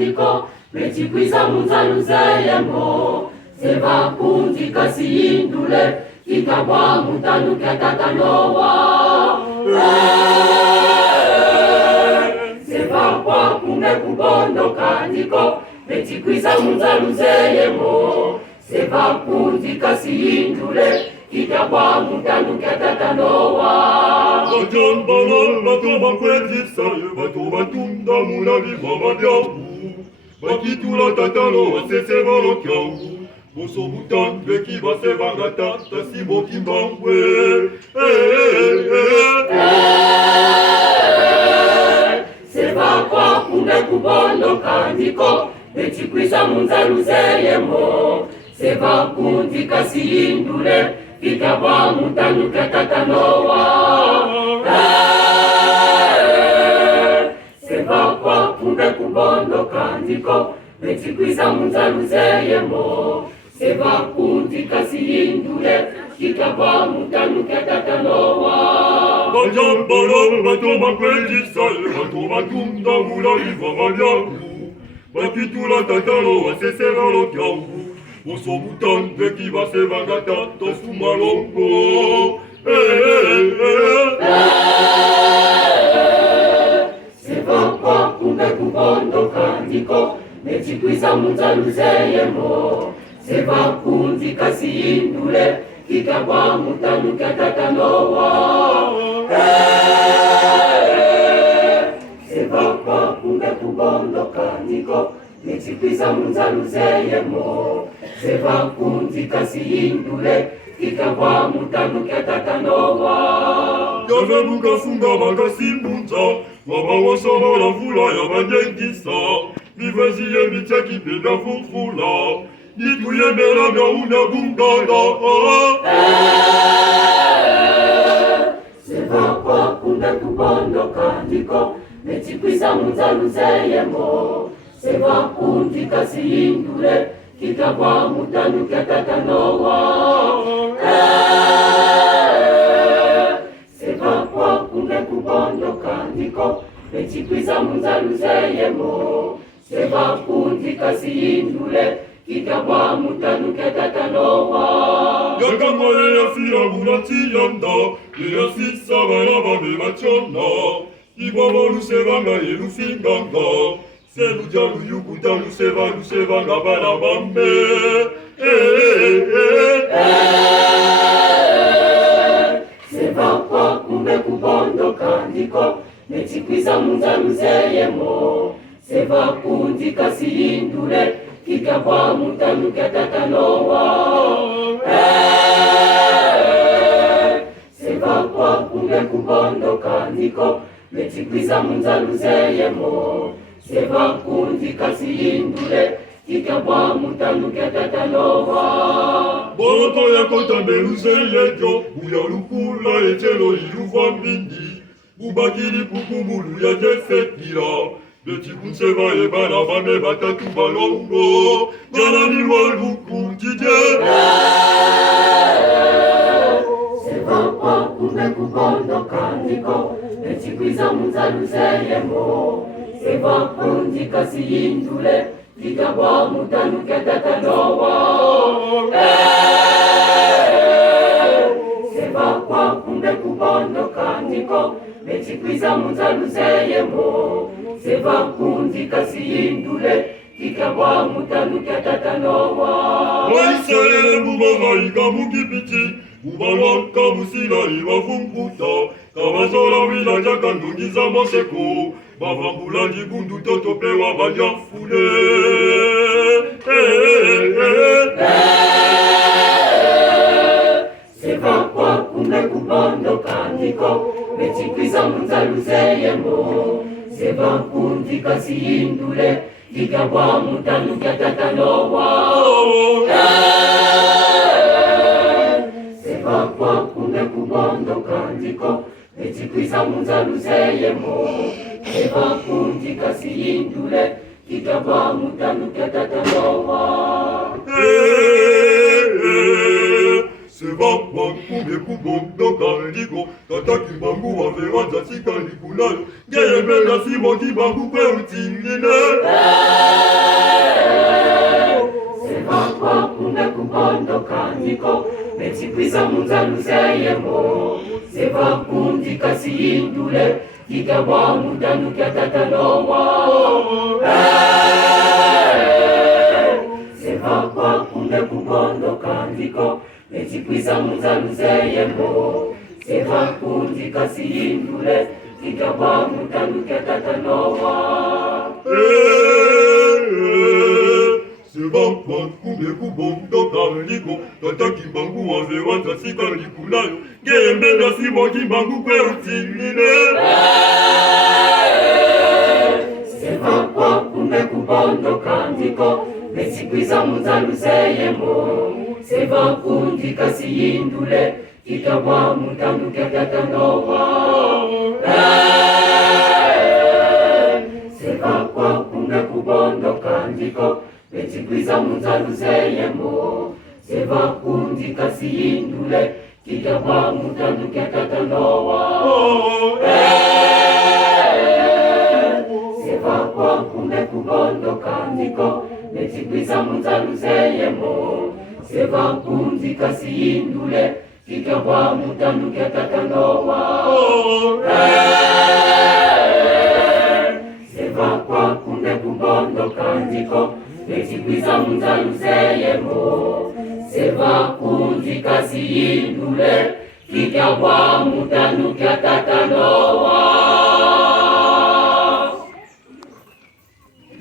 kandiko mechikwiza munzaluzeyemo sevakundi kasiyindule kikabwa mutanduke atatanowa sevakwa kumbe kubondo kandiko mechikwiza munzaluzeyemo sevakundi kasiyindule kikabwa mutanduke atatanowa bajambala bato bakwetisaye bato batunda mulabi mama byangu bakitula tatalo wasese balokyangu boso butandwe kibase bangata tasibo kimbangwe sevakwa kumbe kubondo kandiko mechikwiza munzaluzeyemo sevakundi kasiyindule kikabwa mutanduke atatanowa sevakwa kumbe kubondo kandiko mechikwiza munzaluzeyemo sevakundi kasiyindule kikabwa mutanduke atatanowa bajambala bato bakwetisaye bato batunda mulabi mama byangu bakitula tatalo wasese balokyangu boso butandwe kibase bangata tosumalongo sevakwa kumbe kubondo kandiko mechikwiza munzaluzeyemo sevakundi kasiyindule kikabwa mutanduke atatanowa sevakwa kumbe kubondo kandiko mechikwiza munzaluzeyemo sevakundi kasiyindule kikabwa mutanduke atatanowa yave mukafunga bakasimbunza wabawosobola mvula yabanyengisa miveziye mitya kipenda fufula nituyembela byauna bungala sevakwa kumbe kubondo kandiko mechikwiza munzaluzeyemo sevakundi kasiyindule kikabwa mutanduke atatanowa sevakwa kumbe kubondo kandiko mechikwiza munzaluzeyemo sevakundi kasiyindule kikabwa mutanduke atatanowa yakamwaye yafira mulatiyanda yeyasisa bana babe bacona ibwabo lusebanga yelufinganga seluja luyukuta lusebanga bana bambe sevakwa kumbe kubondo kandiko mechikwiza munzaluzeyemo sevakundi kasiyindule kikabwa mutanduke atatanowa sevakwa kumbe kubondo kandiko mechikwiza munzaluzeyemo sevakundi kasiyindule kikabwa mutanduke atatanowa boto yakotambeluzeyejo buya lukula ecelo iluva mbindi bubakili pukumulu yajesekila bechikuntseva ebana bame batatu balongo galanilwa lukutije sevakwa kumbe kubondo kandiko mechikwiza munzaluzeyemo sevakundi kasiyindule kikabwa mutanduke atatanowa sevakwa kumbe kubondo kandiko mechikwiza munzaluzeyemo sevakundi kasiyindule kikabwa mutanduke atatanowa waisraele mubahayika mukipiti mubalwaka musilayi bavumbuta kabazola wilaja kandungiza moseko bavambula ndigundu totopewa banyafune sevakwa kumbe kubondo kandiko mechikwiza munzaluzeyemo sevakundi kasiyindule kikabwa mutanduke atatanowa sevakwa kumbe kubondo kandiko mechikwiza munzaluzeyemo sevakundi kasiyindule kikabwa mutanduke atatanowa seva kumbe kubondoka ndiko tataki bangu wavewanza sika likulayo ngeyemela simoki bangu kwe utingine seva kumbe kubondoka ndiko betsikwiza munzaluzeyemo seva kundika siyindule kikabwa mudanu kyatatalowa seva kumbe kubondoka ndiko betsikwiza munzaluzeyemo seva kundika siyindule kikabwa mudanu kyatatalowa seva kumbe kubondoka ndiko tataki bangu wavewanza sika likulayo ngeyembela simoki bangu kwe utingine seva kumbe kubondoka ndiko betsikwiza munzaluzeyemo seva kundika siyindule kikabwa mudanu kyatatalowa seva kumbe kubondoka ndiko betsikwiza munzaluzeyemo seva kundika siyindule kikabwa mudanu kyatatalowa seva kumbe kubondoka ndiko betsikwiza munzaluzeyemo seva kundika siyindule kikabwa mudanu kyatatalowa seva kumbe kubondoka ndiko betsikwiza munzaluzeyemo seva kundika siyindule kikabwa mudanu kyatatalowa